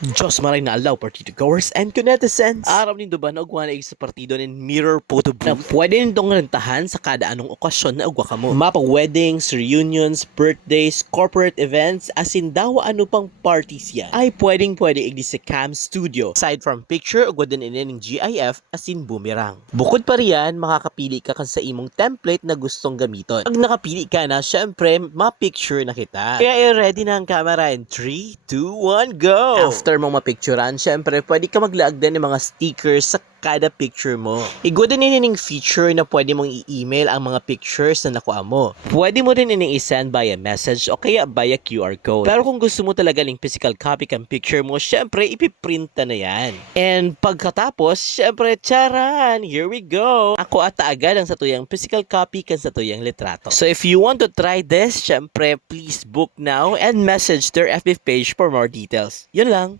Diyos maray na allow partido goers and netizens. Araw nindo ba na ugwa na sa partido ng mirror photo booth na pwede nitong rentahan sa kada anong okasyon na ugwa ka mo. Mapa weddings, reunions, birthdays, corporate events, asin daw ano pang parties yan ay pwede igdi sa Cam Studio. Aside from picture, ugwa din ng GIF asin boomerang. Bukod pa riyan, makakapili ka kan sa imong template na gustong gamiton. Pag nakapili ka na, syempre, ma-picture na kita. Kaya ready na ang camera in 3, 2, 1, go! After mong mapicturean, syempre, pwede ka maglaag din ng mga stickers sa kada picture mo. Igo din yung feature na pwede mong i-email ang mga pictures na nakuha mo. Pwede mo din i-send via message o kaya via QR code. Pero kung gusto mo talaga ng physical copy kang picture mo, syempre, ipiprint na yan. And pagkatapos, syempre, charan! Here we go! Ako ata agad ang satuyang physical copy kan satuyang litrato. So if you want to try this, syempre, please book now and message their FB page for more details. Yun lang.